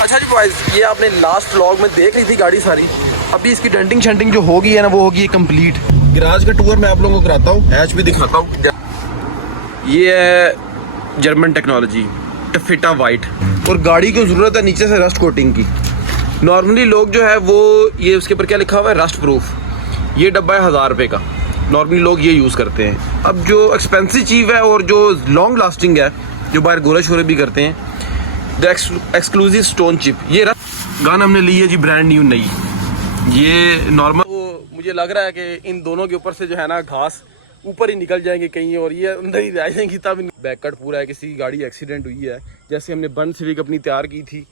अच्छा जी बॉयज, ये आपने लास्ट व्लॉग में देख ली थी गाड़ी सारी। अभी इसकी डेंटिंग शेंटिंग जो होगी है ना, वो होगी कंप्लीट। गैराज का टूर मैं आप लोगों को कराता हूँ, हैच भी दिखाता हूँ। ये है जर्मन टेक्नोलॉजी टफिटा वाइट, और गाड़ी को ज़रूरत है नीचे से रस्ट कोटिंग की। नॉर्मली लोग जो है वो ये उसके ऊपर क्या लिखा हुआ है, रस्ट प्रूफ। ये डब्बा है 1000 रुपये का, नॉर्मली लोग ये यूज़ करते हैं। अब जो एक्सपेंसिव चीज़ है और जो लॉन्ग लास्टिंग है, जो बाहर गोले शोरे भी करते हैं, द एक्सक्लूसिव स्टोन चिप। ये गन हमने ली है जी, ब्रांड न्यू नई। ये नॉर्मल वो मुझे लग रहा है कि इन दोनों के ऊपर से जो है ना घास ऊपर ही निकल जाएंगे कहीं, और ये अंदर ही रह जाएंगी। तब बैक कट पूरा है, किसी की गाड़ी एक्सीडेंट हुई है, जैसे हमने बन सिविक अपनी तैयार की थी,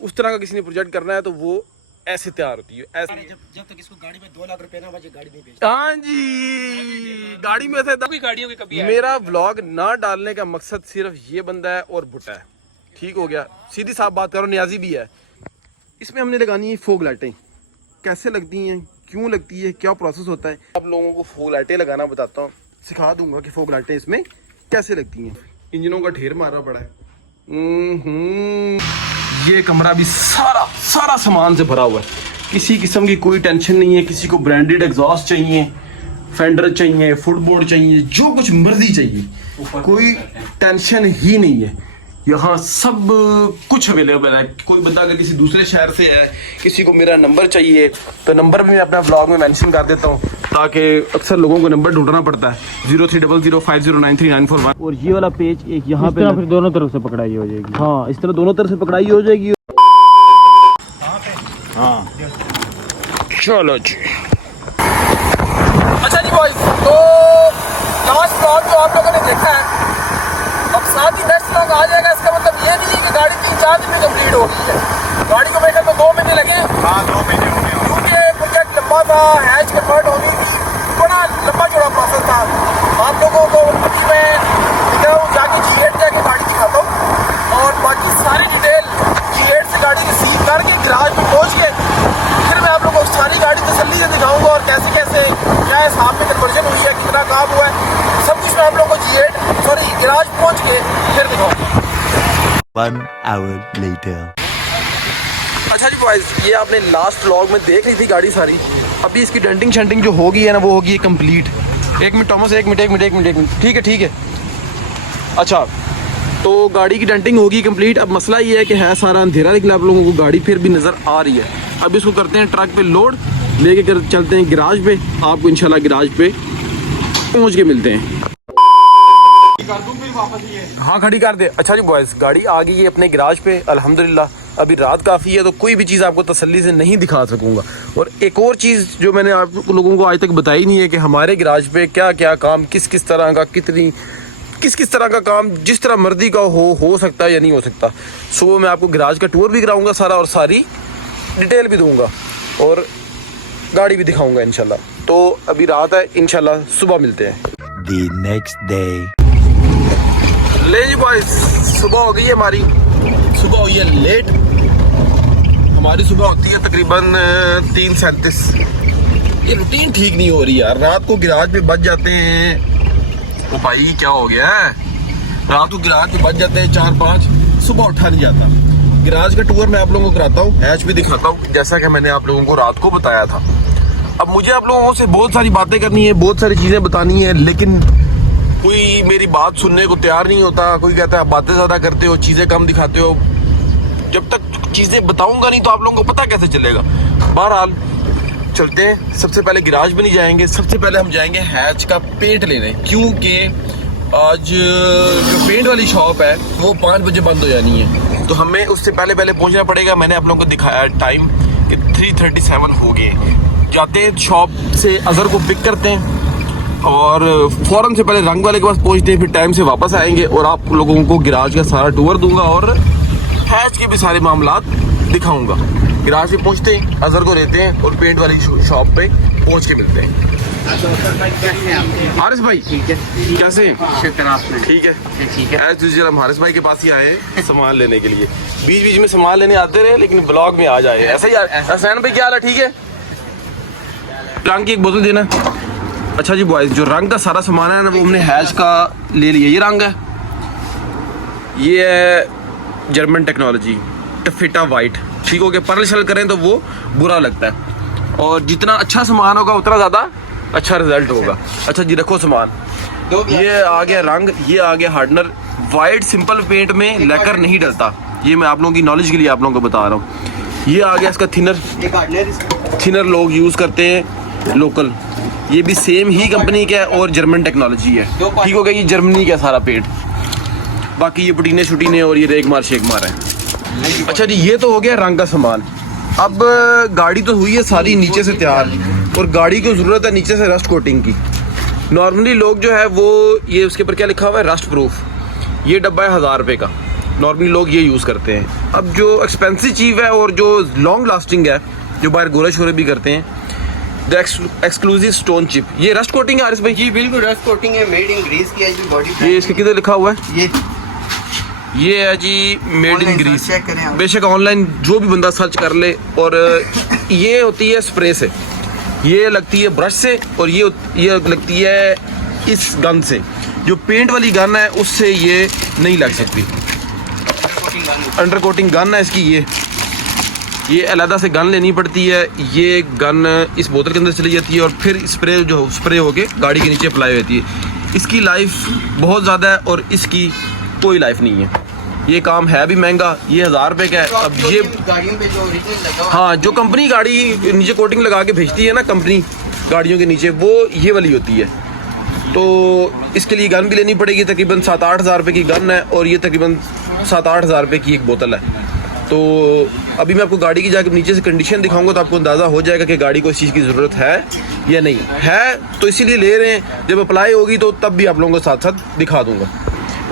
उस तरह का किसी ने प्रोजेक्ट करना है तो वो ऐसे तैयार होती है। ऐसे जब तक इसको गाड़ी में 2 लाख रुपए ना बचे, गाड़ी नहीं बेचते। हाँ जी, गाड़ी में से कोई गाड़ियों के कभी मेरा व्लॉग ना डालने का मकसद सिर्फ ये बंदा है और बुट्टा है। ठीक हो गया, सीधी साफ बात करो, न्याजी भी है। इसमें हमने लगानी है फोग लाइटें। कैसे लगती हैं, क्यों लगती है, क्या प्रोसेस होता है, आप लोगों को फोग लाइटें लगाना बताता हूँ, सिखा दूंगा कि फोग लाइटें इसमें कैसे लगती हैं। इंजनों का ढेर मारा पड़ा है। ये कमरा भी सारा सामान से भरा हुआ है। किसी किस्म की कोई टेंशन नहीं है। किसी को ब्रांडेड एग्जॉस्ट चाहिए, फेंडर चाहिए, फुटबोर्ड चाहिए, जो कुछ मर्जी चाहिए, कोई टेंशन ही नहीं है। यहाँ सब कुछ अवेलेबल है। कोई बंदा अगर किसी दूसरे शहर से है, किसी को मेरा नंबर चाहिए, तो नंबर भी मैं अपना ब्लॉग में मेंशन कर देता हूँ, ताकि अक्सर लोगों को नंबर ढूंढना पड़ता है। 030050933941। और ये वाला पेज एक यहाँ पे फिर दोनों तरफ से पकड़ाई हो जाएगी। हाँ, इस तरह दोनों तरफ से पकड़ाई हो जाएगी। हाँ चलो जी। अच्छा जी बॉयज, तो लास्ट व्लॉग जो आप लोगों ने देखा है, अब साथ ही नेक्स्ट व्लॉग आ जाएगा। इसका मतलब ये नहीं है कि गाड़ी 3-4 दिन में कंप्लीट हो गई है। गाड़ी को मेरे में 2 महीने लगे। हाँ, 2 महीने हो गए, क्योंकि प्रोजेक्ट लंबा था, हैच कन्वर्ट होनी थी, बड़ा लंबा चौड़ा प्रोसेस था। आप लोगों को अभी मैं जाके G8 जाके गाड़ी दिखाता हूँ, और बाकी सारी डिटेल G8 से गाड़ी रिसीव करके गैराज में पहुँच के फिर मैं आप लोगों को सारी गाड़ी तसल्ली से दिखाऊंगा, और कैसे कैसे क्या हिसाब में कन्वर्जन हुई है, कितना काम हुआ है, सब कुछ मैं आप लोगों को गैराज पहुंच के फिर दिखाऊंगा। 1 hour later. अच्छा जी बॉयज, ये आपने लास्ट व्लॉग में देख ली थी गाड़ी सारी। अभी इसकी डेंटिंग शेंटिंग जो होगी है ना, वो होगी कंप्लीट। 1 minute Thomas, 1 minute. ठीक है। अच्छा, तो गाड़ी की डेंटिंग होगी कंप्लीट। अब मसला ये है कि है सारा अंधेरा, लेकिन आप लोगों को गाड़ी फिर भी नज़र आ रही है। अब इसको करते हैं ट्रक पे लोड, लेके कर चलते हैं गैराज पे। आपको इंशाल्लाह गैराज पे पहुंच के मिलते हैं। कर दूं फिर वापस ये? हाँ, खड़ी कर दे। अच्छा जी बॉयज, गाड़ी आ गई है अपने गैराज पे अल्हम्दुलिल्लाह। अभी रात काफ़ी है तो कोई भी चीज़ आपको तसल्ली से नहीं दिखा सकूंगा। और एक और चीज़ जो मैंने आप लोगों को आज तक बताई नहीं है कि हमारे गैराज पे क्या क्या काम, किस तरह का, किस तरह का काम जिस तरह मर्जी का हो सकता है या नहीं हो सकता। सुबह मैं आपको गैराज का टूर भी कराऊंगा सारा, और सारी डिटेल भी दूंगा, और गाड़ी भी दिखाऊंगा इंशाल्लाह। तो अभी रात है, इंशाल्लाह सुबह मिलते हैं। The next day. ले जी बॉयज, सुबह हो गई है हमारी। सुबह हुई है लेट। हमारी सुबह होती है तकरीबन 3:37। ये रूटीन ठीक नहीं हो रही यार। रात को गैराज पे बच जाते हैं, ओ भाई क्या हो गया है, रात को गैराज पे बच जाते हैं 4-5, सुबह उठा नहीं जाता। गैराज का टूर मैं आप लोगों को कराता हूँ, हैच भी दिखाता हूँ, जैसा कि मैंने आप लोगों को रात को बताया था। अब मुझे आप लोगों से बहुत सारी बातें करनी है, बहुत सारी चीज़ें बतानी है, लेकिन कोई मेरी बात सुनने को तैयार नहीं होता। कोई कहता है बातें ज़्यादा करते हो, चीज़ें कम दिखाते हो। जब तक चीज़ें बताऊंगा नहीं तो आप लोगों को पता कैसे चलेगा। बहरहाल चलते हैं। सबसे पहले गैराज में नहीं जाएंगे, सबसे पहले हम जाएंगे हैच का पेंट लेने, क्योंकि आज जो पेंट वाली शॉप है वो 5 बजे बंद हो जानी है, तो हमें उससे पहले पहुंचना पड़ेगा। मैंने आप लोगों को दिखाया टाइम कि 3:37 हो गए। जाते हैं शॉप से, अजहर को पिक करते हैं, और फ़ौरन से पहले रंग वाले के पास पहुंचते हैं, फिर टाइम से वापस आएंगे, और आप लोगों को गैराज का सारा टूर दूंगा और हैच के भी सारे मामलात दिखाऊंगा। गैराज पे पहुंचते हैं, अजहर को लेते हैं, और पेंट वाली शॉप पे पहुंच के मिलते हैं। हारिस भाई ठीक है, कैसे? ठीक है। एज यूजुअल हम हारिस भाई के पास ही आए हैं सामान लेने के लिए। बीच बीच में सामान लेने आते रहे, लेकिन ब्लॉग में आ जाए ऐसा ही। हसैन भाई क्या हाल है? ठीक है। रंग की एक बोतल देना। अच्छा जी बॉयज, जो रंग का सारा सामान है ना, वो हमने हैच का ले लिया। ये रंग है, ये है जर्मन टेक्नोलॉजी टफेटा वाइट, ठीक हो गया। पर्ल शल करें तो वो बुरा लगता है, और जितना अच्छा सामान होगा उतना ज़्यादा अच्छा रिजल्ट होगा। अच्छा जी, रखो सामान। ये आ गया रंग, ये आ गया हार्डनर। वाइट सिंपल पेंट में लेकर नहीं डलता, ये मैं आप लोगों की नॉलेज के लिए आप लोगों को बता रहा हूँ। ये आ गया इसका थिनर, थिनर लोग यूज़ करते हैं लोकल, ये भी सेम ही कंपनी का है और जर्मन टेक्नोलॉजी है, ठीक हो गया। ये जर्मनी का सारा पेंट, बाकी ये पुटीने शुटीने और ये रेग मार शेक मार है। अच्छा जी, ये तो हो गया रंग का सामान। अब गाड़ी तो हुई है सारी नीचे से तैयार, और गाड़ी को ज़रूरत है नीचे से रस्ट कोटिंग की। नॉर्मली लोग जो है वो ये उसके ऊपर क्या लिखा हुआ है, रस्ट प्रूफ। ये डब्बा है 1000 रुपये का, नॉर्मली लोग ये यूज़ करते हैं। अब जो एक्सपेंसिव चीज़ है और जो लॉन्ग लास्टिंग है, जो बाहर गोरे शोरे भी करते हैं, द एक्सक्लूसिव स्टोन चिप, ये रस्ट कोटिंग है हारिस भाई? जी बिल्कुल रस्ट कोटिंग है, मेड इन ग्रीस की है जी बॉडी। ये इसके किधर लिखा हुआ है? ये है जी मेड इन ग्रीस। बेशक ऑनलाइन जो भी बंदा सर्च कर ले। और ये होती है स्प्रे से, ये लगती है ब्रश से, और ये लगती है इस गन से। जो पेंट वाली गन है उससे ये नहीं लग सकती। अंडर कोटिंग गन है इसकी। ये अलग से गन लेनी पड़ती है। ये गन इस बोतल के अंदर चली जाती है और फिर स्प्रे होके गाड़ी के नीचे अप्लाई होती है। इसकी लाइफ बहुत ज़्यादा है और इसकी कोई लाइफ नहीं है। ये काम है भी महंगा, ये 1000 रुपये का है। अब ये गाड़ियों पे जो ओरिजिनल लगा, हाँ, जो कंपनी गाड़ी नीचे कोटिंग लगा के भेजती है ना कंपनी गाड़ियों के नीचे, वो ये वाली होती है। तो इसके लिए गन भी लेनी पड़ेगी, तकरीबन 7-8 हज़ार रुपये की गन है, और ये तकरीबन 7-8 हज़ार रुपये की एक बोतल है। तो अभी मैं आपको गाड़ी की जाकर नीचे से कंडीशन दिखाऊंगा, तो आपको अंदाज़ा हो जाएगा कि गाड़ी को इस चीज़ की ज़रूरत है या नहीं है। तो इसीलिए ले रहे हैं, जब अप्लाई होगी तो तब भी आप लोगों को साथ साथ दिखा दूंगा।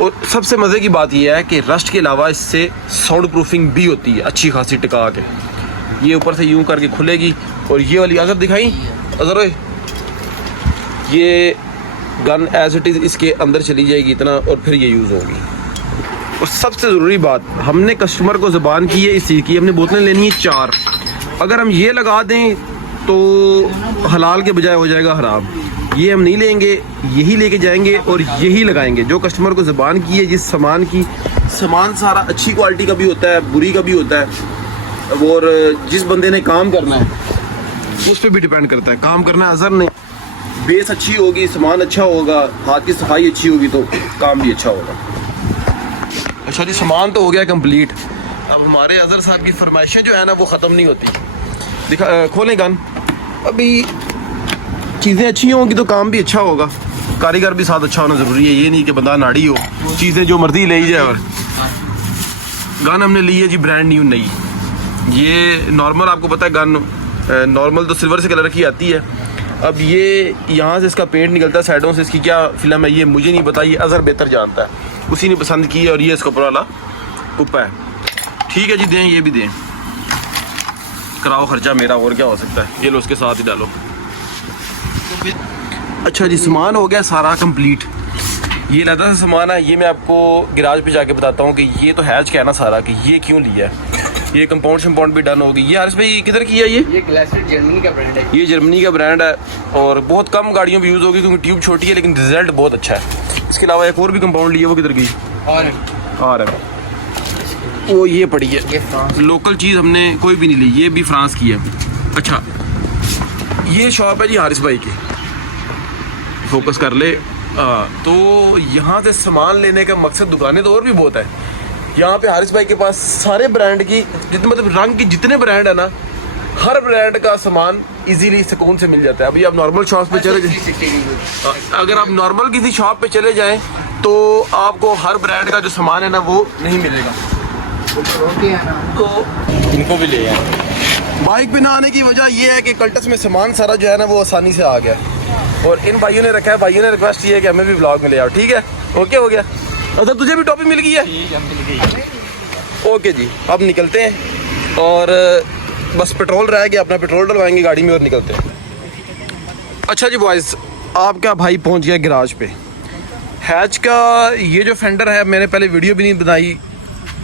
और सबसे मज़े की बात यह है कि रस्ट के अलावा इससे साउंड प्रूफिंग भी होती है अच्छी खासी टिका के। ये ऊपर से यूं करके खुलेगी, और ये वाली अजर दिखाई अजर, ये गन एज इट इज़ इसके अंदर चली जाएगी इतना, और फिर ये यूज़ होगी। और सबसे ज़रूरी बात, हमने कस्टमर को ज़बान की है इस चीज़ की, हमने बोतलें लेनी है 4। अगर हम ये लगा दें तो हलाल के बजाय हो जाएगा हराम। ये हम नहीं लेंगे, यही लेके जाएंगे और यही लगाएंगे। जो कस्टमर को ज़बान की है जिस सामान की, सामान सारा अच्छी क्वालिटी का भी होता है, बुरी का भी होता है, और जिस बंदे ने काम करना है उस पर भी डिपेंड करता है। काम करना है अज़र ने, बेस अच्छी होगी, सामान अच्छा होगा, हाथ की सफाई अच्छी होगी तो काम भी अच्छा होगा। अच्छा जी, सामान तो हो गया कंप्लीट। अब हमारे अज़र साहब की फरमाइशें जो है ना वो ख़त्म नहीं होती। दिखा, खोलें गन। अभी चीज़ें अच्छी होंगी तो काम भी अच्छा होगा, कारीगर भी साथ अच्छा होना ज़रूरी है। ये नहीं कि बंदा नाड़ी हो, चीज़ें जो मर्जी ले ही जाए। और गन हमने ली है जी ब्रांड न्यू नई। ये नॉर्मल, आपको पता है गन नॉर्मल तो सिल्वर से कलर की आती है। अब ये यहाँ से इसका पेंट निकलता है, साइडों से इसकी क्या फिल्म है ये मुझे नहीं पता, ये अज़र बेहतर जानता है, उसी ने पसंद की है। और ये इसका ऊपर वाला कुप्पा है। ठीक है जी, दें, ये भी दें, कराओ खर्चा मेरा, और क्या हो सकता है। ये लो उसके साथ ही डालो। अच्छा जी, सामान हो गया सारा कंप्लीट। ये लदा सा सामान है, ये मैं आपको गैराज पे जाके बताता हूँ कि ये तो हैज क्या है ना सारा, कि ये क्यों लिया है। ये कंपाउंड शम्पाउंड भी डन होगी। ये हारिस भाई किधर की है ये ग्लासियर जर्मनी का ब्रांड है। ये जर्मनी का ब्रांड है और बहुत कम गाड़ियों में यूज़ होगी क्योंकि ट्यूब छोटी है, लेकिन रिजल्ट बहुत अच्छा है। इसके अलावा एक और भी कंपाउंड लिया, वो किधर गई? और वो ये पड़ी है, लोकल चीज़ हमने कोई भी नहीं ली, ये भी फ्रांस की है। अच्छा, ये शॉप है जी हारिस भाई की, फोकस कर ले। तो यहाँ से सामान लेने का मकसद, दुकानें तो और भी बहुत है यहाँ पे हारिस भाई के पास, सारे ब्रांड की जितने मतलब रंग की जितने ब्रांड है ना, हर ब्रांड का सामान इजीली सुकून से मिल जाता है। अभी आप नॉर्मल शॉप पे चले जाए, अगर आप नॉर्मल किसी शॉप पे चले जाएं तो आपको हर ब्रांड का जो सामान है ना वो नहीं मिलेगा। तो इनको भी ले आए। बाइक पे ना आने की वजह ये है कि कल्टस में सामान सारा जो है ना वो आसानी से आ गया, और इन भाइयों ने रखा है, भाइयों ने रिक्वेस्ट की है कि हमें भी ब्लॉग में ले आओ। ठीक है, ओके हो गया। अच्छा, तुझे भी टॉपी मिल गई है? ओके जी, अब निकलते हैं और बस पेट्रोल रह गया, अपना पेट्रोल डलवाएंगे गाड़ी में और निकलते हैं। अच्छा जी बॉयज़, आपका भाई पहुंच गया गैराज पे। हैच का ये जो फेंडर है, मैंने पहले वीडियो भी नहीं बनाई,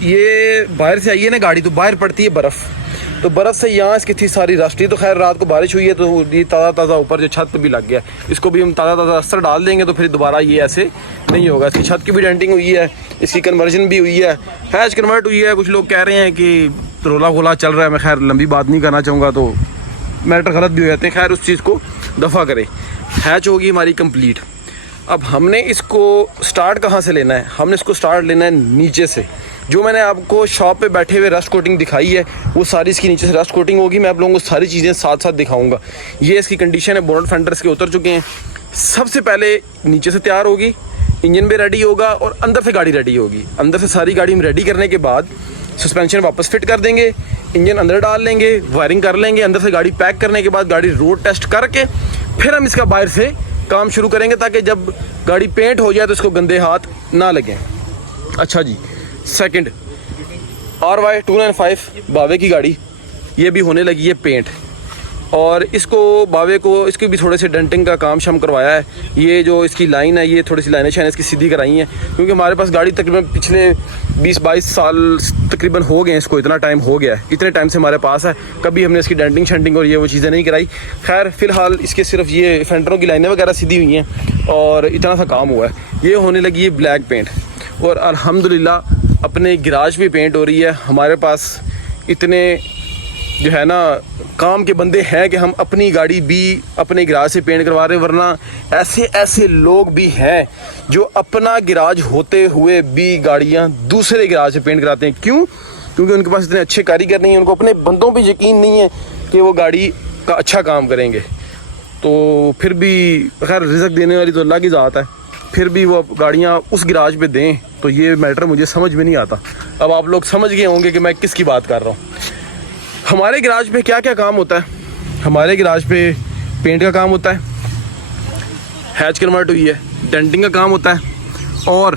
ये बाहर से आई है ना गाड़ी, तो बाहर पड़ती है बर्फ़, तो बर्फ़ से यहाँ इसकी थी सारी रस्ट। तो खैर रात को बारिश हुई है तो ये ताज़ा ऊपर जो छत पे भी लग गया। इसको भी हम ताज़ा अस्तर डाल देंगे तो फिर दोबारा ये ऐसे नहीं होगा। इसकी छत की भी डेंटिंग हुई है, इसकी कन्वर्जन भी हुई है, हैच कन्वर्ट हुई है। कुछ लोग कह रहे हैं कि रोला गोला चल रहा है, मैं खैर लंबी बात नहीं करना चाहूँगा तो मैटर गलत भी हो जाते हैं। खैर उस चीज़ को दफ़ा करें। हैच होगी हमारी कंप्लीट। अब हमने इसको स्टार्ट कहाँ से लेना है? हमने इसको स्टार्ट लेना है नीचे से। जो मैंने आपको शॉप पे बैठे हुए रस्ट कोटिंग दिखाई है वो सारी इसकी नीचे से रस्ट कोटिंग होगी। मैं आप लोगों को सारी चीज़ें साथ साथ दिखाऊंगा। ये इसकी कंडीशन है, बोनट फेंडर्स के उतर चुके हैं। सबसे पहले नीचे से तैयार होगी, इंजन भी रेडी होगा और अंदर से गाड़ी रेडी होगी। अंदर से सारी गाड़ी में रेडी करने के बाद सस्पेंशन वापस फिट कर देंगे, इंजन अंदर डाल लेंगे, वायरिंग कर लेंगे। अंदर से गाड़ी पैक करने के बाद गाड़ी रोड टेस्ट करके फिर हम इसका बाहर से काम शुरू करेंगे ताकि जब गाड़ी पेंट हो जाए तो इसको गंदे हाथ ना लगें। अच्छा जी, सेकंड RY 295 बावे की गाड़ी, ये भी होने लगी है पेंट। और इसको बावे को इसकी भी थोड़े से डेंटिंग का काम शाम करवाया है। ये जो इसकी लाइन है ये थोड़ी सी लाइनें शायद इसकी सीधी कराई हैं क्योंकि हमारे पास गाड़ी तकरीबन पिछले 20-22 साल तकरीबन हो गए हैं। इसको इतना टाइम हो गया है, इतने टाइम से हमारे पास है। कभी हमने इसकी डेंटिंग शेंटिंग और ये वो चीज़ें नहीं कराई। खैर फ़िलहाल इसके सिर्फ ये फेंडरों की लाइनें वगैरह सीधी हुई हैं और इतना सा काम हुआ है। ये होने लगी है ब्लैक पेंट और अल्हम्दुलिल्लाह अपने गिराज भी पेंट हो रही है। हमारे पास इतने जो है ना काम के बंदे हैं कि हम अपनी गाड़ी भी अपने गिराज से पेंट करवा रहे हैं। वरना ऐसे लोग भी हैं जो अपना गिराज होते हुए भी गाड़ियां दूसरे गिराज से पेंट कराते हैं। क्यों? क्योंकि उनके पास इतने अच्छे कारीगर नहीं है, उनको अपने बंदों पे यकीन नहीं है कि वो गाड़ी का अच्छा काम करेंगे। तो फिर भी खैर रिज़्क देने वाली तो अल्लाह की ज़ात है, फिर भी वो गाड़ियाँ उस गिराज पे दें तो ये मैटर मुझे समझ में नहीं आता। अब आप लोग समझ गए होंगे कि मैं किसकी बात कर रहा हूँ। हमारे गिराज पे क्या क्या काम होता है? हमारे गिराज पे पेंट का काम होता है, हैच कन्वर्ट हुई है, डेंटिंग का काम होता है और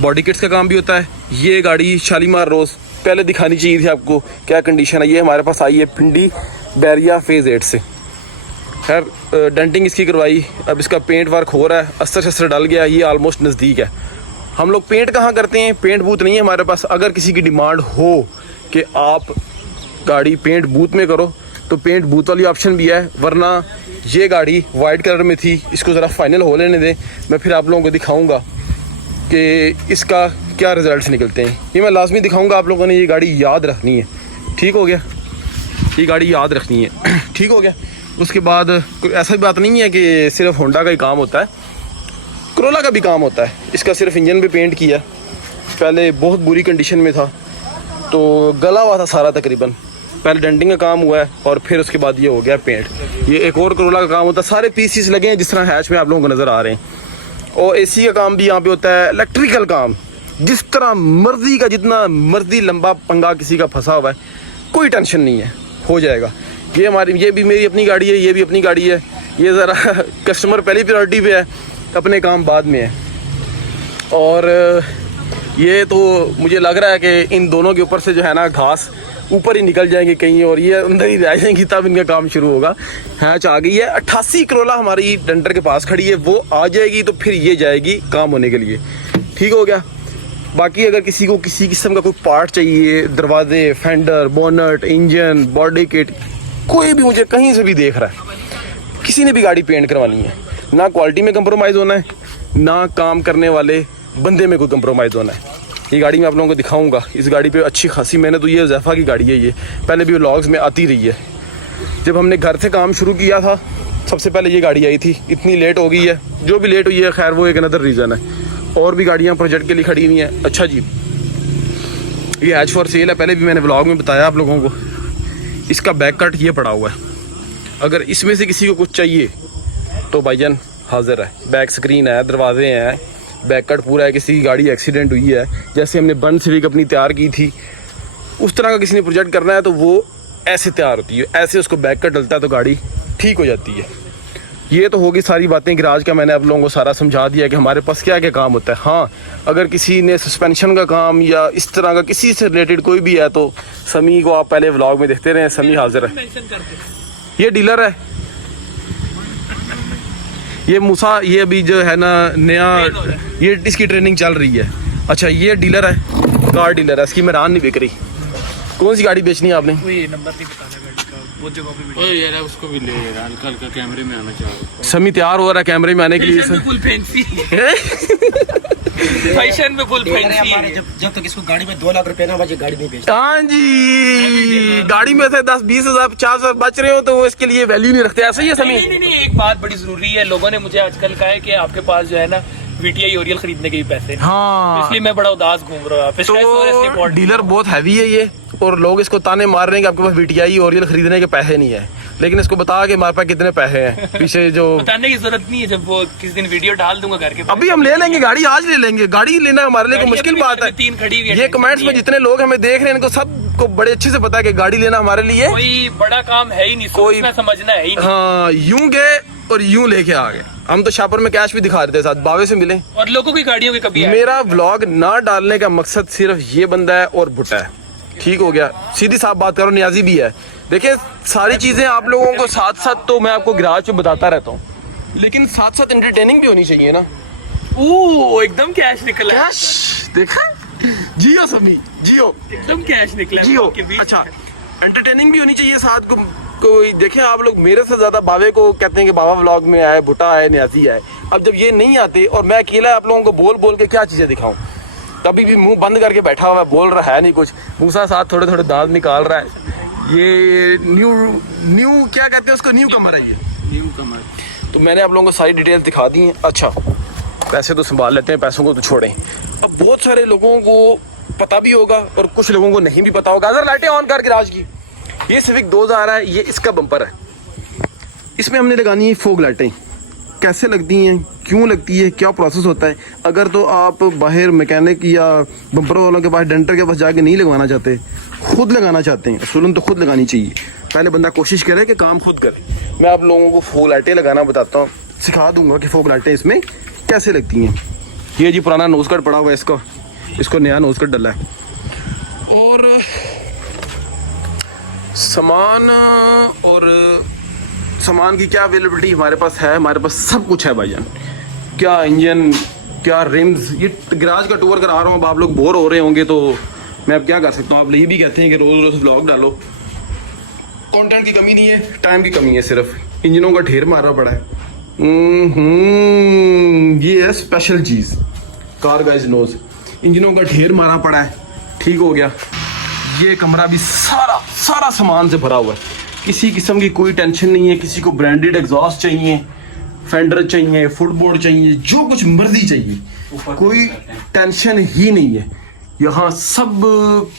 बॉडी किट्स का काम भी होता है। ये गाड़ी शालीमार रोज़ पहले दिखानी चाहिए थी आपको क्या कंडीशन है। ये हमारे पास आई है पिंडी बैरिया फेज़ 8 से। खैर डेंटिंग इसकी करवाई, अब इसका पेंट वर्क हो रहा है, अस्तर शस्तर डल गया, ये ऑलमोस्ट नज़दीक है। हम लोग पेंट कहाँ करते हैं? पेंट बूथ नहीं है हमारे पास। अगर किसी की डिमांड हो कि आप गाड़ी पेंट बूथ में करो तो पेंट बूथ वाली ऑप्शन भी है। वरना ये गाड़ी वाइट कलर में थी, इसको ज़रा फाइनल हो लेने दें, मैं फिर आप लोगों को दिखाऊंगा कि इसका क्या रिजल्ट्स निकलते हैं। ये मैं लाजमी दिखाऊंगा। आप लोगों ने ये गाड़ी याद रखनी है, ठीक हो गया? ये गाड़ी याद रखनी है, ठीक हो गया? उसके बाद ऐसा बात नहीं है कि सिर्फ होंडा का ही काम होता है, करोला का भी काम होता है। इसका सिर्फ इंजन भी पेंट किया, पहले बहुत बुरी कंडीशन में था तो गला हुआ था सारा तकरीबन। पहले डेंटिंग का काम हुआ है और फिर उसके बाद ये हो गया पेंट। ये एक और करोला का काम होता है, सारे पीसीस लगे हैं जिस तरह हैच में आप लोगों को नज़र आ रहे हैं। और एसी का काम भी यहाँ पे होता है, इलेक्ट्रिकल काम जिस तरह मर्जी का, जितना मर्जी लंबा पंगा किसी का फंसा हुआ है, कोई टेंशन नहीं है, हो जाएगा। ये भी मेरी अपनी गाड़ी है, ये भी अपनी गाड़ी है। ये ज़रा कस्टमर पहली प्रायोरिटी पे है, अपने काम बाद में है। और ये तो मुझे लग रहा है कि इन दोनों के ऊपर से जो है ना घास ऊपर ही निकल जाएंगे कहीं और ये अंदर ही रह जाएंगी, तब इनका काम शुरू होगा। हैच आ गई है, 88 करोला हमारी टेंडर के पास खड़ी है, वो आ जाएगी तो फिर ये जाएगी काम होने के लिए, ठीक हो गया? बाकी अगर किसी को किसी किस्म का कोई पार्ट चाहिए, दरवाजे, fender, bonnet, engine, body kit, कोई भी मुझे कहीं से भी देख रहा है, किसी ने भी गाड़ी पेंट करवानी है, ना क्वालिटी में कंप्रोमाइज़ होना है, ना काम करने वाले बंदे में कोई कंप्रोमाइज़ होना है। ये गाड़ी मैं आप लोगों को दिखाऊंगा। इस गाड़ी पे अच्छी खासी मेहनत हुई है। ज़ैफ़ा की गाड़ी है ये, पहले भी व्लॉग्स में आती रही है। जब हमने घर से काम शुरू किया था सबसे पहले ये गाड़ी आई थी। इतनी लेट हो गई है, जो भी लेट हुई है खैर वो एक अनदर रीज़न है। और भी गाड़ियाँ प्रोजेक्ट के लिए खड़ी हुई हैं। अच्छा जी, ये हैच फॉर सेल है, पहले भी मैंने व्लॉग में बताया आप लोगों को। इसका बैक कट ये पड़ा हुआ है, अगर इसमें से किसी को कुछ चाहिए तो भाईजान हाजिर है। बैक स्क्रीन है, दरवाजे हैं, बैक कट पूरा है। किसी की गाड़ी एक्सीडेंट हुई है, जैसे हमने बन सिविक अपनी तैयार की थी, उस तरह का किसी ने प्रोजेक्ट करना है तो वो ऐसे तैयार होती है, ऐसे उसको बैक कट डलता है तो गाड़ी ठीक हो जाती है। ये तो होगी सारी बातें गिराज का, मैंने आप लोगों को सारा समझा दिया कि हमारे पास क्या क्या काम होता है। हाँ, अगर किसी ने सस्पेंशन का काम या इस तरह का किसी से रिलेटेड कोई भी है तो समी को आप पहले व्लॉग में देखते रहें, समी हाजिर है। ये डीलर है, ये मूसा, ये अभी जो है ना नया, ये इसकी ट्रेनिंग चल रही है। अच्छा, ये डीलर है, कार डीलर है, इसकी मेरान नहीं बिक रही। कौन सी गाड़ी बेचनी है आपने? कोई नंबर नहीं बताना गाड़ी का, बहुत जगह पे ओ यार उसको भी ले यार, हल्का हल्का कैमरे में आना चाहिए। समी तैयार हो रहा है कैमरे में आने के लिए फैशन में फुल फैंसी फैशन में फुल फैंसी। जब तक इसको गाड़ी में 2 लाख रुपए ना बचे गाड़ी नहीं बेचते। हाँ जी, गाड़ी में से 10-20 हज़ार 50 हज़ार बच रहे हो तो वो इसके लिए वैल्यू नहीं रखते, ऐसा ही है समी? नहीं, एक बात बड़ी जरूरी है। लोगों ने मुझे आजकल कहा है कि आपके पास जो है ना VTI ओरियल खरीदने के भी पैसे नहीं। हाँ, इसलिए मैं बड़ा उदास घूम रहा हूँ। तो डीलर बहुत हैवी है ये, और लोग इसको ताने मार रहे हैं कि आपके पास VTI ओरियल खरीदने के पैसे नहीं है, लेकिन इसको बता के हमारे पास कितने पैसे हैं पीछे जो बताने की जरूरत नहीं है। जब वो किस दिन वीडियो डाल दूंगा घर के, अभी हम ले लेंगे गाड़ी, आज ले लेंगे गाड़ी। लेना हमारे लिए कोई मुश्किल बात है? 3 खड़ी हुई है। ये कमेंट्स में जितने लोग हमें देख रहे हैं इनको सबको बड़े अच्छे से पता है कि गाड़ी लेना हमारे लिए कोई बड़ा काम है ही नहीं, कोई- सोचना समझना है ही नहीं। हाँ, यूं गए और यूं लेके आ गए। हम तो शापर में कैश भी दिखा रहे थे, साथ बावे से मिले। और लोगों की गाड़ियों के कभी मेरा व्लॉग ना डालने का मकसद सिर्फ ये बंदा है और भुट्टा है, ठीक हो गया? सीधी साफ बात करो, नियाजी भी है। देखिए सारी चीजें आप लोगों को साथ साथ तो मैं आपको गिराज में बताता रहता हूँ, लेकिन साथ साथ एंटरटेनिंग भी होनी चाहिए ना। ओ एकदम कैश निकला, कैश देखा? जियो समी, जियो एकदम कैश निकला जियो। के बीच। अच्छा, एंटरटेनिंग भी होनी चाहिए साथ को। कोई देखें, आप लोग मेरे से ज्यादा बावे को कहते हैं कि बाबा व्लॉग में आए, भुट्टा आए, न्यासी आए। अब जब ये नहीं आते और मैं अकेला आप लोगों को बोल बोल के क्या चीजें दिखाऊं? कभी भी मुंह बंद करके बैठा हुआ है, बोल रहा है नहीं कुछ, मूसा साथ थोड़े थोड़े दांत निकाल रहा है। ये न्यू क्या कहते हैं उसको, न्यू कमर है ये, न्यू कमर। तो मैंने आप लोगों को सारी डिटेल दिखा दी हैं। अच्छा, पैसे तो संभाल लेते हैं, पैसों को तो छोड़ें। अब बहुत सारे लोगों को पता भी होगा और कुछ लोगों को नहीं भी पता होगा। अगर लाइटें ऑन कर गिराज की, ये सिविक 2000 है, ये इसका बम्पर है। इसमें हमने लगानी है फोग लाइटें। कैसे लगती हैं, क्यों लगती है, क्या प्रोसेस होता है? अगर तो आप बाहर मैकेनिक या बम्पर वालों के पास, डेंटर के पास जाके नहीं लगवाना चाहते, खुद लगाना चाहते हैं, असूलन तो खुद लगानी चाहिए। पहले बंदा कोशिश करे कि काम खुद करे। मैं आप लोगों को फोग लाइटें लगाना बताता हूँ, सिखा दूंगा कि फोग लाइटें इसमें कैसे लगती हैं। ये जी पुराना नोज कट पड़ा हुआ है, इसको नया नोज कट डला है। और सामान की क्या अवेलेबिलिटी हमारे पास है? हमारे पास सब कुछ है भाईजान। क्या इंजन, क्या रिम्स। ये गैराज का टूर करा रहा हूँ, अब आप लोग बोर हो रहे होंगे तो मैं अब क्या कर सकता हूँ। आप ये भी कहते हैं कि रोज रोज व्लॉग डालो। कंटेंट की कमी नहीं है, टाइम की कमी है सिर्फ। इंजनों का ढेर मारा पड़ा है। ये है स्पेशल चीज, कार गाइस नोज। इंजनों का ढेर मारा पड़ा है, ठीक हो गया? ये कमरा भी सारा सामान से भरा हुआ है। किसी किस्म की कोई टेंशन नहीं है। किसी को ब्रांडेड एग्जॉस्ट चाहिए, फेंडर चाहिए, फुटबोर्ड चाहिए, जो कुछ मर्जी चाहिए, कोई टेंशन ही नहीं है। यहाँ सब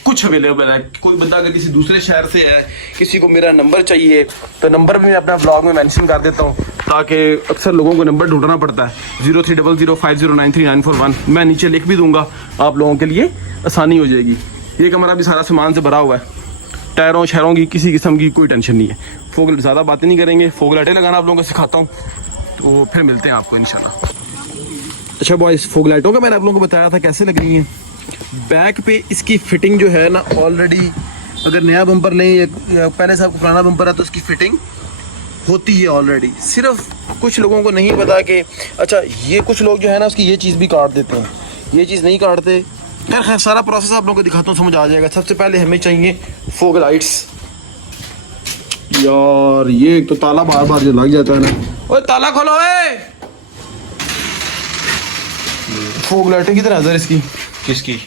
कुछ अवेलेबल है। कोई बंदा अगर किसी दूसरे शहर से है, किसी को मेरा नंबर चाहिए, तो नंबर भी मैं अपना व्लॉग में मेंशन कर देता हूँ, ताकि अक्सर लोगों को नंबर ढूंढना पड़ता है। 030050933941। मैं नीचे लिख भी दूंगा, आप लोगों के लिए आसानी हो जाएगी। ये कमरा भी सारा सामान से भरा हुआ है। टायरों शहरों की किसी किस्म की कोई टेंशन नहीं है। फोग ज़्यादा बातें नहीं करेंगे, फोग लाइटें लगाना आप लोगों को सिखाता हूँ, तो फिर मिलते हैं आपको इंशाल्लाह। अच्छा बॉयज़, फोग लाइटों का मैंने आप लोगों को बताया था कैसे लगनी है। बैक पे इसकी फिटिंग जो है ना, ऑलरेडी अगर नया बम्पर लें या पहले से आपको पुराना बम्पर है तो उसकी फिटिंग होती है ऑलरेडी। सिर्फ कुछ लोगों को नहीं पता कि अच्छा, ये कुछ लोग जो है ना उसकी ये चीज़ भी काट देते हैं, ये चीज़ नहीं काटते। खैर सारा प्रोसेस आप लोगों को दिखाता हूँ, समझ आ जाएगा। सबसे पहले हमें चाहिए फोग लाइट्स। यार ये एक तो ताला बार बार जो लग जाता है ना, ओए ताला खोलो। फोग लाइटें किधर है इधर इसकी? किसकी?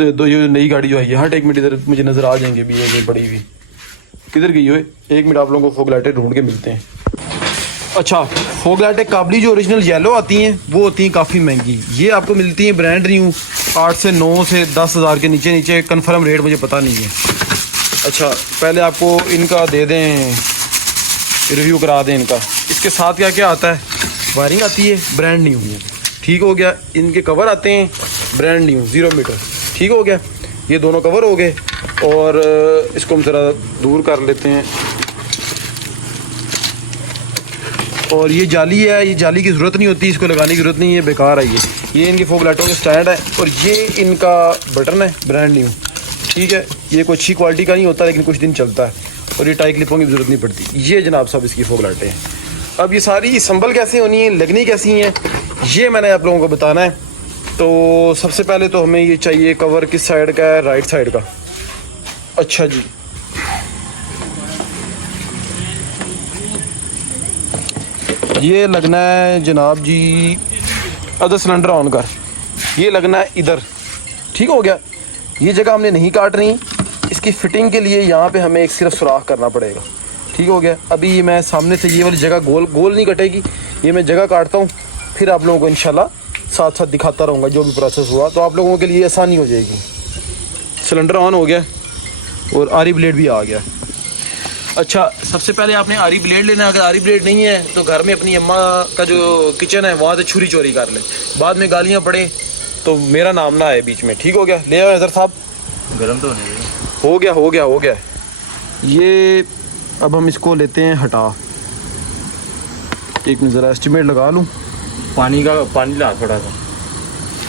दो ये नई गाड़ी जो है ये, हट एक मिनट इधर मुझे नजर आ जाएंगे भी, ये बड़ी हुई किधर गई हो? एक मिनट, आप लोगों को फोग लाइटें ढूंढ के मिलते हैं। अच्छा, फोग लाइटें काबली जो ओरिजिनल येलो आती हैं वो होती हैं काफ़ी महंगी। ये आपको मिलती हैं ब्रांड न्यू 8 से 9 से 10,000 के नीचे। कंफर्म रेट मुझे पता नहीं है। अच्छा, पहले आपको इनका दे दें, रिव्यू करा दें इनका। इसके साथ क्या क्या आता है? वायरिंग आती है ब्रांड न्यू, ठीक हो गया। इनके कवर आते हैं ब्रांड न्यू 0 मीटर, ठीक हो गया। ये दोनों कवर हो गए। और इसको हम ज़रा दूर कर लेते हैं। और ये जाली है, ये जाली की ज़रूरत नहीं होती, इसको लगाने की ज़रूरत नहीं है, बेकार है ये इनकी फोग लाइटों के स्टैंड है। और ये इनका बटन है ब्रांड न्यू, ठीक है। ये कोई अच्छी क्वालिटी का नहीं होता, लेकिन कुछ दिन चलता है। और ये टाई क्लिपों की ज़रूरत नहीं पड़ती। ये जनाब साहब इसकी फोग लाइटें हैं। अब ये सारी संभल कैसे होनी है, लगनी कैसी हैं, ये मैंने आप लोगों को बताना है। तो सबसे पहले तो हमें ये चाहिए कवर किस साइड का है? राइट साइड का। अच्छा जी, ये लगना है जनाब जी, अदर सिलेंडर ऑन कर, ये लगना है इधर। ठीक हो गया, ये जगह हमने नहीं काटनी, इसकी फिटिंग के लिए यहाँ पे हमें एक सिर्फ सुराख करना पड़ेगा। ठीक हो गया, अभी मैं सामने से ये वाली जगह गोल गोल नहीं कटेगी, ये मैं जगह काटता हूँ, फिर आप लोगों को इंशाल्लाह साथ साथ दिखाता रहूँगा जो भी प्रोसेस हुआ, तो आप लोगों के लिए आसानी हो जाएगी। सिलेंडर ऑन हो गया और आरी ब्लेड भी आ गया। अच्छा, सबसे पहले आपने आरी ब्लेड लेना है। अगर आरी ब्लेड नहीं है तो घर में अपनी अम्मा का जो किचन है वहाँ से छुरी चोरी कर ले, बाद में गालियाँ पड़े तो मेरा नाम ना आए बीच में। ठीक हो गया, ले आओ हज़र साहब। गरम तो नहीं हो गया हो गया हो गया। ये अब हम इसको लेते हैं हटा, एक ज़रा एस्टिमेट लगा लूँ। पानी ला थोड़ा सा,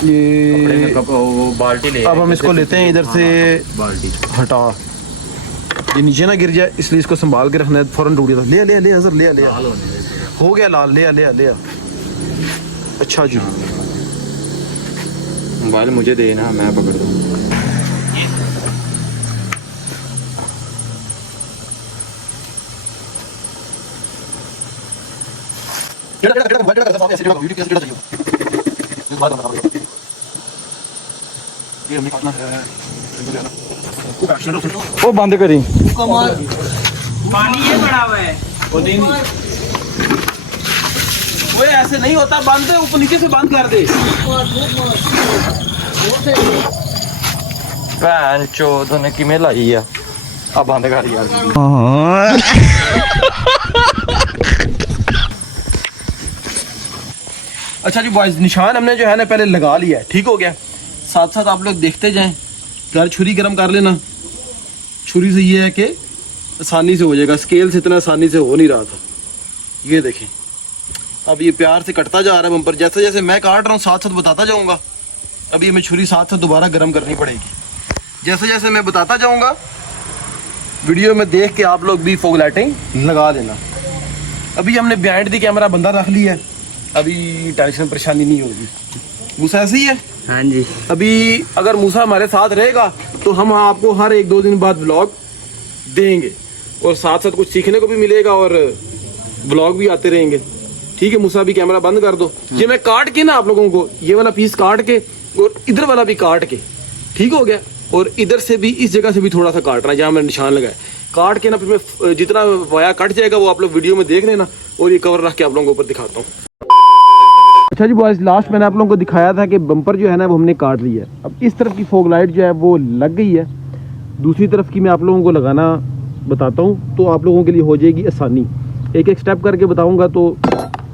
ये वो बाल्टी ले। अब हम इसको लेते हैं इधर से बाल्टी हटा, ये नीचे ना गिर जाए इसलिए इसको संभाल के रखना है, फ़ौरन टूट जाता। ले हज़र ले हो गया लाल, ले। अच्छा जी, मोबाइल मुझे देना, मैं पकड़ दूँ। वो बंद करी, पानी ये बड़ा हुआ है, वो नहीं वो ऐसे नहीं होता, बंद ऊपर नीचे से बंद कर दे। भैन चोद ने किमें लाई है, अब बंद कर यार। अच्छा जी बॉयज, निशान हमने जो है ना पहले लगा लिया है। ठीक हो गया, साथ साथ आप लोग देखते जाएं। यार छुरी गर्म कर लेना, छुरी से ये है कि आसानी से हो जाएगा, स्केल से इतना आसानी से हो नहीं रहा था। ये देखें, अब ये प्यार से कटता जा रहा है बम्पर, जैसे जैसे मैं काट रहा हूँ साथ साथ बताता जाऊँगा। अभी हमें छुरी साथ साथ दोबारा गर्म करनी पड़ेगी, जैसे जैसे मैं बताता जाऊँगा वीडियो में देख के आप लोग भी फॉग लाइटिंग लगा देना। अभी हमने बिहाइंड दी कैमरा बंदा रख लिया है, अभी टेंशन परेशानी नहीं होगी। मूसा ऐसे ही है? हाँ जी। अभी अगर मूसा हमारे साथ रहेगा तो हम आपको हर 1-2 दिन बाद व्लॉग देंगे और साथ साथ कुछ सीखने को भी मिलेगा और व्लॉग भी आते रहेंगे। ठीक है मूसा, अभी कैमरा बंद कर दो। ये मैं काट के ना आप लोगों को ये वाला पीस काट के और इधर वाला भी काट के, ठीक हो गया, और इधर से भी इस जगह से भी थोड़ा सा काट रहा है जहाँ मैंने निशान लगाया, काट के ना फिर मैं जितना वाया कट जाएगा वो आप लोग वीडियो में देख लेना और ये कवर रख के आप लोगों को ऊपर दिखाता हूँ। अच्छा जी बॉयज, लास्ट मैंने आप लोगों को दिखाया था कि बम्पर जो है ना वो हमने काट लिया है। अब इस तरफ की फॉग लाइट जो है वो लग गई है, दूसरी तरफ की मैं आप लोगों को लगाना बताता हूँ तो आप लोगों के लिए हो जाएगी आसानी। एक एक स्टेप करके बताऊँगा, तो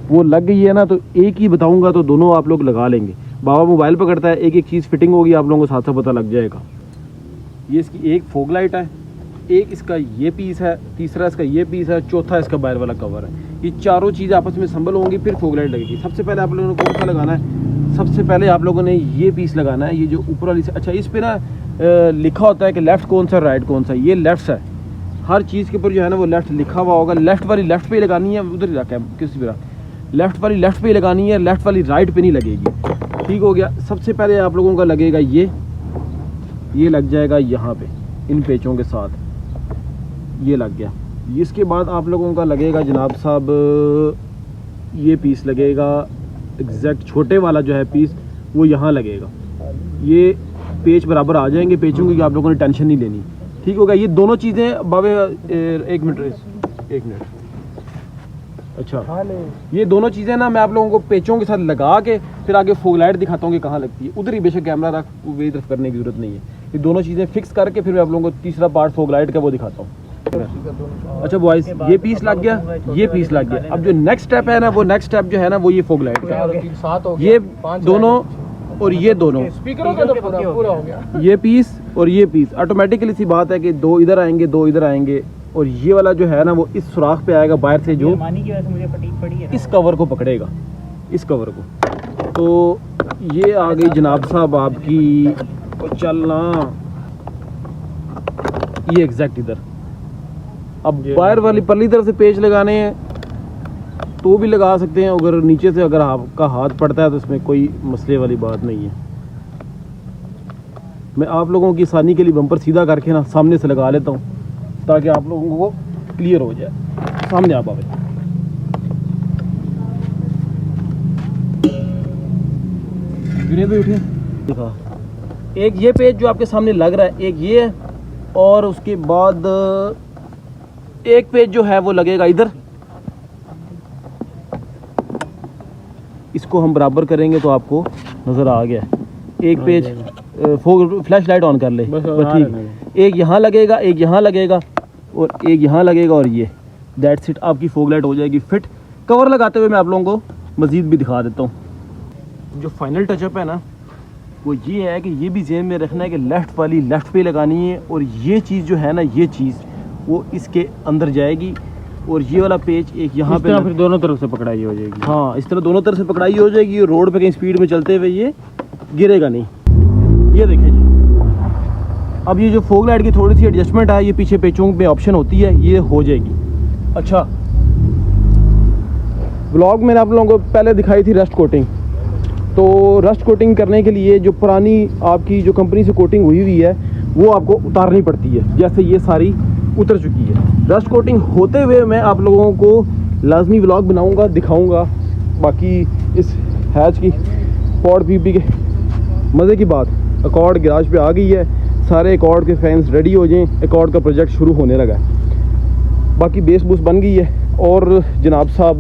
वो लग गई है ना तो एक ही बताऊँगा तो दोनों आप लोग लगा लेंगे। बाबा मोबाइल पकड़ता है, एक एक चीज़ फिटिंग होगी, आप लोगों को साथ साथ पता लग जाएगा। ये इसकी एक फॉग लाइट है, एक इसका ये पीस है, तीसरा इसका ये पीस है, चौथा इसका बाहर वाला कवर है। ये चारों चीज़ें आपस में संभल होंगी, फिर फॉग लाइट लगेगी। सबसे पहले आप लोगों को कौन सा लगाना है? सबसे पहले आप लोगों ने ये पीस लगाना है, ये जो ऊपर वाली। अच्छा, इस पर ना लिखा होता है कि लेफ़्ट कौन सा राइट कौन सा, ये लेफ़्ट है। हर चीज़ के ऊपर जो है ना वो लेफ़्ट लिखा हुआ होगा। लेफ़्ट वाली लेफ़्ट पे ही लगानी है, उधर ही रखा है किसी भी लेफ़्ट वाली लेफ़्ट पे ही लगानी है, लेफ़्ट वाली राइट पे नहीं लगेगी। ठीक हो गया। सबसे पहले आप लोगों का लगेगा ये लग जाएगा यहाँ पे इन पेचों के साथ, ये लग गया। इसके बाद आप लोगों का लगेगा जनाब साहब ये पीस लगेगा, एग्जैक्ट छोटे वाला जो है पीस वो यहाँ लगेगा। ये पेच बराबर आ जाएंगे पेचों की, आप लोगों ने टेंशन नहीं लेनी। ठीक होगा। ये दोनों चीज़ें बाबे एक मिनट अच्छा, ये दोनों चीज़ें ना मैं आप लोगों को पेचों के साथ लगा के फिर आगे फॉग लाइट दिखाता हूँ कि कहाँ लगती है। उधर ही बेशक कैमरा रख, मेरी तरफ करने की ज़रूरत नहीं है। ये दोनों चीज़ें फिक्स करके फिर मैं आप लोगों को तीसरा पार्ट फॉग लाइट का वो दिखाता हूँ। अच्छा बॉयज, ये पीस लग गया, ये पीस लग गया। अब जो नेक्स्ट स्टेप है ना, वो नेक्स्ट स्टेप जो है ना वो ये फॉग लाइट का, ये दोनों और ये दोनों पूरा हो गया। ये पीस और ये पीस ऑटोमेटिकली सी बात है कि दो इधर आएंगे, दो इधर आएंगे, और ये वाला जो है ना वो इस सुराख पे आएगा बाहर से, जो इस कवर को पकड़ेगा, इस कवर को। तो ये आ गई जनाब साहब आपकी चलना, ये एग्जैक्ट इधर। अब बाहर वाली परली तरफ से पेच लगाने हैं तो भी लगा सकते हैं, अगर नीचे से अगर आपका हाथ पड़ता है तो इसमें कोई मसले वाली बात नहीं है। मैं आप लोगों की आसानी के लिए बम्पर सीधा करके ना सामने से लगा लेता हूँ ताकि आप लोगों को क्लियर हो जाए। सामने आप आवे। भी उठे देखा, एक ये पेज जो आपके सामने लग रहा है, एक ये है, और उसके बाद एक पेज जो है वो लगेगा इधर। इसको हम बराबर करेंगे तो आपको नज़र आ गया। एक पेज फ्लैश लाइट ऑन कर ले बस ठीक। एक यहाँ लगेगा, एक यहाँ लगेगा और एक यहाँ लगेगा और ये दैट्स इट। आपकी फॉग लाइट हो जाएगी फिट। कवर लगाते हुए मैं आप लोगों को मज़ीद भी दिखा देता हूँ। जो फाइनल टचअप है ना वो ये है कि ये भी ज़हन में रखना है कि लेफ़्ट वाली लेफ़्ट पे लगानी है, और ये चीज़ जो है ना, ये चीज़ वो इसके अंदर जाएगी, और ये वाला पेज एक यहाँ पे फिर दोनों तरफ से पकड़ाई हो जाएगी। हाँ, इस तरह दोनों तरफ से पकड़ाई हो जाएगी। और रोड पे कहीं स्पीड में चलते हुए ये गिरेगा नहीं। ये देखें जी, अब ये जो फॉग लाइट की थोड़ी सी एडजस्टमेंट है, ये पीछे पेचों में ऑप्शन होती है, ये हो जाएगी। अच्छा, ब्लॉग मैंने आप लोगों को पहले दिखाई थी रस्ट कोटिंग। तो रस्ट कोटिंग करने के लिए जो पुरानी आपकी जो कंपनी से कोटिंग हुई है वो आपको उतारनी पड़ती है। जैसे ये सारी उतर चुकी है। रस्ट कोटिंग होते हुए मैं आप लोगों को लाजमी व्लॉग बनाऊंगा, दिखाऊंगा। बाकी इस हैच की पॉड पीपी के मज़े की बात, अकॉर्ड गैराज पे आ गई है। सारे अकॉर्ड के फैंस रेडी हो जाएं, अकॉर्ड का प्रोजेक्ट शुरू होने लगा है। बाकी बेस बूस बन गई है, और जनाब साहब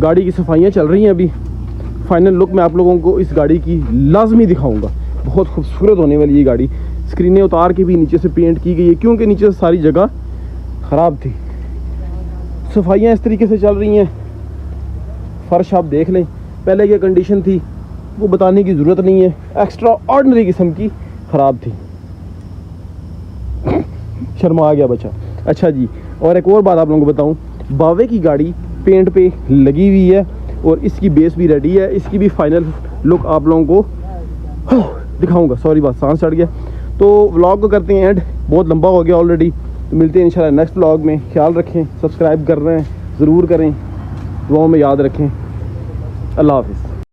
गाड़ी की सफाइयाँ चल रही हैं अभी। फाइनल लुक मैं आप लोगों को इस गाड़ी की लाजमी दिखाऊंगा। बहुत खूबसूरत होने वाली ये गाड़ी। स्क्रीनें उतार के भी नीचे से पेंट की गई है, क्योंकि नीचे से सारी जगह ख़राब थी। सफाइयाँ इस तरीके से चल रही हैं। फ़र्श आप देख लें, पहले क्या कंडीशन थी वो बताने की ज़रूरत नहीं है। एक्स्ट्रा ऑर्डनरी किस्म की ख़राब थी। शर्मा आ गया बच्चा। अच्छा जी, और एक और बात आप लोगों को बताऊं, बावे की गाड़ी पेंट पे लगी हुई है और इसकी बेस भी रेडी है। इसकी भी फाइनल लुक आप लोगों को दिखाऊंगा। सॉरी, बात सांस चढ़ गया। तो व्लॉग को करते हैं एंड, बहुत लंबा हो गया ऑलरेडी। तो मिलते हैं इंशाल्लाह नेक्स्ट व्लॉग में। ख्याल रखें, सब्सक्राइब कर रहे हैं ज़रूर करें, दुआओं में याद रखें। अल्लाह हाफ़िज़।